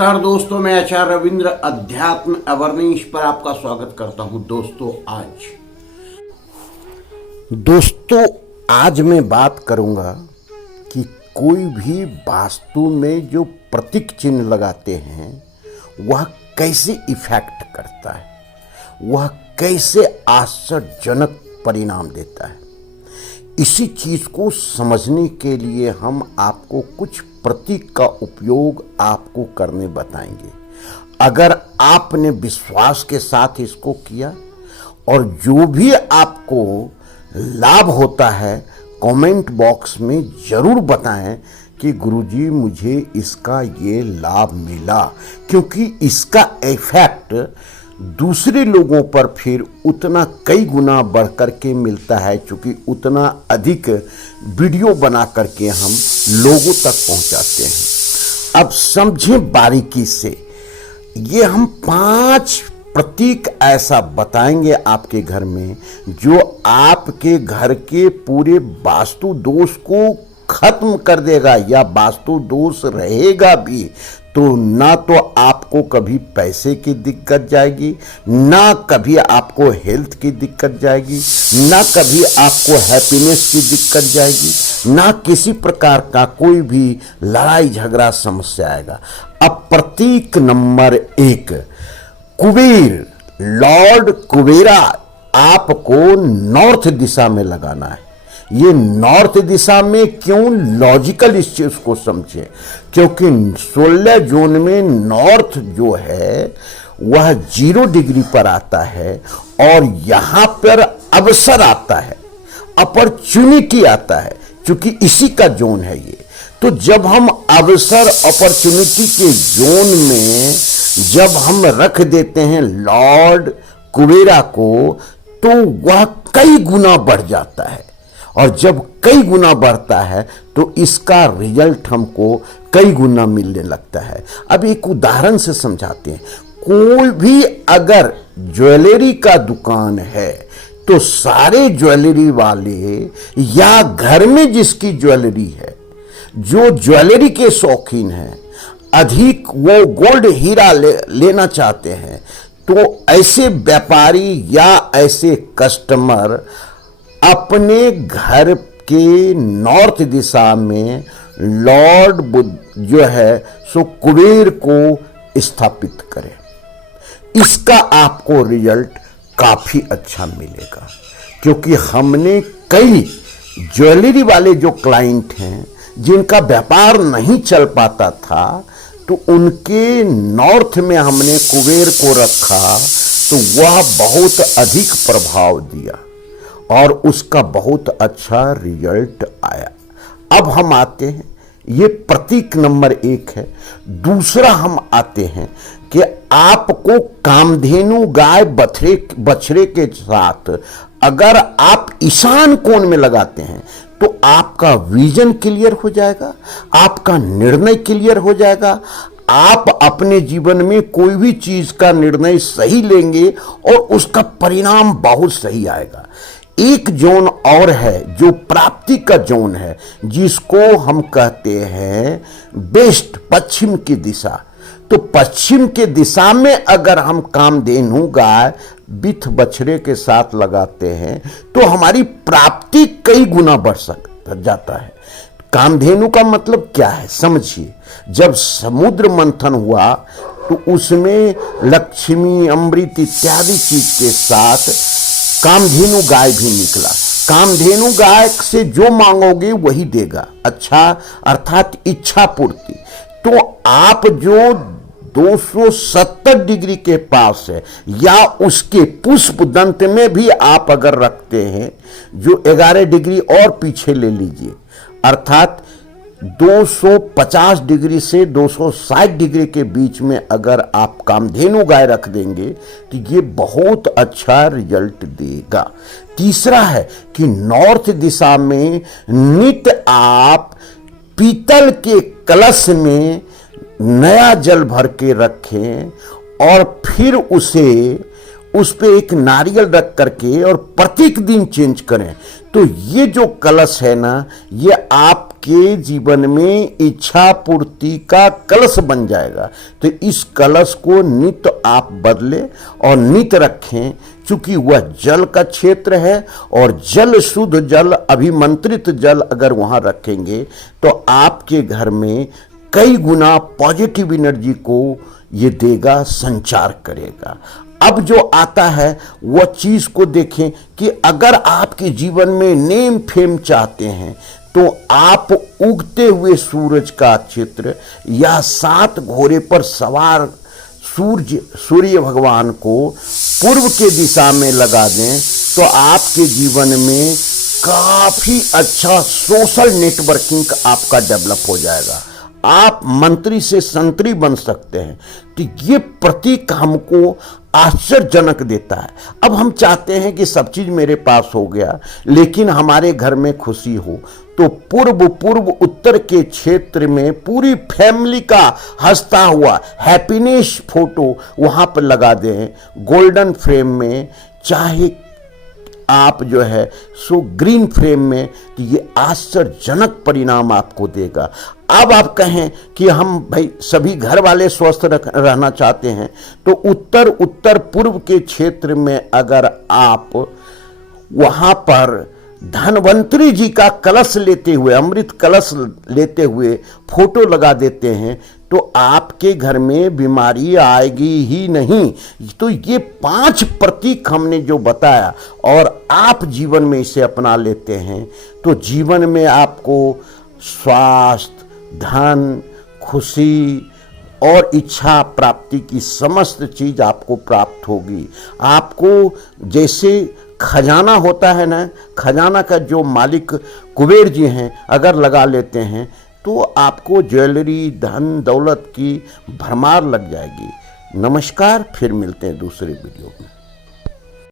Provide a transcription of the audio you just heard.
नमस्कार दोस्तों, मैं आचार्य रविंद्र अध्यात्म अवर्निश पर आपका स्वागत करता हूं। दोस्तों आज मैं बात करूंगा कि कोई भी वास्तु में जो प्रतीक चिन्ह लगाते हैं वह कैसे इफेक्ट करता है, वह कैसे आश्चर्यजनक परिणाम देता है। इसी चीज को समझने के लिए हम आपको कुछ प्रतीक का उपयोग आपको करने बताएंगे। अगर आपने विश्वास के साथ इसको किया और जो भी आपको लाभ होता है कमेंट बॉक्स में जरूर बताएं कि गुरुजी मुझे इसका ये लाभ मिला, क्योंकि इसका इफेक्ट दूसरे लोगों पर फिर उतना कई गुना बढ़ करके मिलता है, क्योंकि उतना अधिक वीडियो बना करके हम लोगों तक पहुंचाते हैं। अब समझें बारीकी से, ये हम 5 प्रतीक ऐसा बताएंगे आपके घर में जो आपके घर के पूरे वास्तु दोष को खत्म कर देगा, या वास्तु दोष रहेगा भी तो ना तो आपको कभी पैसे की दिक्कत जाएगी, ना कभी आपको हेल्थ की दिक्कत जाएगी, ना कभी आपको हैप्पीनेस की दिक्कत जाएगी, ना किसी प्रकार का कोई भी लड़ाई झगड़ा समस्या आएगा। अब प्रतीक नंबर 1, कुबेर, लॉर्ड कुबेरा आपको नॉर्थ दिशा में लगाना है। ये नॉर्थ दिशा में क्यों, लॉजिकल इस चीज को समझे, क्योंकि 16 जोन में नॉर्थ जो है वह 0 डिग्री पर आता है और यहां पर अवसर आता है, अपॉर्चुनिटी आता है, क्योंकि इसी का जोन है ये। तो जब हम अवसर अपॉर्चुनिटी के जोन में जब हम रख देते हैं लॉर्ड कुबेरा को, तो वह कई गुना बढ़ जाता है, और जब कई गुना बढ़ता है तो इसका रिजल्ट हमको कई गुना मिलने लगता है। अब एक उदाहरण से समझाते हैं। कोई भी अगर ज्वेलरी का दुकान है तो सारे ज्वेलरी वाले या घर में जिसकी ज्वेलरी है, जो ज्वेलरी के शौकीन हैं, अधिक वो गोल्ड हीरा लेना चाहते हैं, तो ऐसे व्यापारी या ऐसे कस्टमर अपने घर के नॉर्थ दिशा में लॉर्ड बुद्ध जो है सो कुबेर को स्थापित करें। इसका आपको रिजल्ट काफी अच्छा मिलेगा, क्योंकि हमने कई ज्वेलरी वाले जो क्लाइंट हैं जिनका व्यापार नहीं चल पाता था, तो उनके नॉर्थ में हमने कुबेर को रखा तो वह बहुत अधिक प्रभाव दिया और उसका बहुत अच्छा रिजल्ट आया। अब हम आते हैं, ये प्रतीक नंबर 1 है। दूसरा हम आते हैं कि आपको कामधेनु गाय बछड़े के साथ अगर आप ईशान कोण में लगाते हैं तो आपका विजन क्लियर हो जाएगा, आपका निर्णय क्लियर हो जाएगा, आप अपने जीवन में कोई भी चीज का निर्णय सही लेंगे और उसका परिणाम बहुत सही आएगा। एक जोन और है जो प्राप्ति का जोन है, जिसको हम कहते हैं वेस्ट, पश्चिम की दिशा। तो पश्चिम के दिशा में अगर हम कामधेनु गाय बिथ बछड़े के साथ लगाते हैं तो हमारी प्राप्ति कई गुना बढ़ जाता है। कामधेनु का मतलब क्या है समझिए। जब समुद्र मंथन हुआ तो उसमें लक्ष्मी, अमृत इत्यादि चीज के साथ कामधेनु गाय भी निकला। कामधेनु गाय से जो मांगोगे वही देगा, अच्छा, अर्थात इच्छा पूर्ति। तो आप जो 270 डिग्री के पास है या उसके पुष्प दंत में भी आप अगर रखते हैं, जो 11 डिग्री और पीछे ले लीजिए, अर्थात 250 डिग्री से 260 डिग्री के बीच में अगर आप कामधेनु गाय रख देंगे तो ये बहुत अच्छा रिजल्ट देगा। तीसरा है कि नॉर्थ दिशा में नित्य आप पीतल के कलश में नया जल भर के रखें और फिर उसे उस पे एक नारियल रख करके और प्रत्येक दिन चेंज करें, तो ये जो कलश है ना, ये आपके जीवन में इच्छा पूर्ति का कलश बन जाएगा। तो इस कलश को नित्य आप बदलें और नित्य रखें, क्योंकि वह जल का क्षेत्र है और जल शुद्ध जल, अभिमंत्रित जल अगर वहां रखेंगे तो आपके घर में कई गुना पॉजिटिव एनर्जी को ये देगा, संचार करेगा। अब जो आता है वह चीज को देखें कि अगर आपके जीवन में नेम फेम चाहते हैं तो आप उगते हुए सूरज का चित्र या 7 घोड़े पर सवार सूर्य भगवान को पूर्व के दिशा में लगा दें, तो आपके जीवन में काफी अच्छा सोशल नेटवर्किंग आपका डेवलप हो जाएगा। आप मंत्री से संतरी बन सकते हैं। तो ये प्रतीक हमको आश्चर्यजनक देता है। अब हम चाहते हैं कि सब चीज मेरे पास हो गया, लेकिन हमारे घर में खुशी हो, तो पूर्व उत्तर के क्षेत्र में पूरी फैमिली का हंसता हुआ हैप्पीनेस फोटो वहां पर लगा दें गोल्डन फ्रेम में, चाहे आप जो है सो ग्रीन फ्रेम में। तो ये आश्चर्यजनक परिणाम आपको देगा। अब आप कहें कि हम भाई सभी घर वाले स्वस्थ रहना चाहते हैं, तो उत्तर पूर्व के क्षेत्र में अगर आप वहां पर धनवंतरी जी का कलश लेते हुए, अमृत कलश लेते हुए फोटो लगा देते हैं, तो आपके घर में बीमारी आएगी ही नहीं। तो ये 5 प्रतीक हमने जो बताया और आप जीवन में इसे अपना लेते हैं, तो जीवन में आपको स्वास्थ्य, धन, खुशी और इच्छा प्राप्ति की समस्त चीज आपको प्राप्त होगी। आपको जैसे खजाना होता है ना, खजाना का जो मालिक कुबेर जी हैं, अगर लगा लेते हैं तो आपको ज्वेलरी, धन दौलत की भरमार लग जाएगी। नमस्कार, फिर मिलते हैं दूसरे वीडियो में।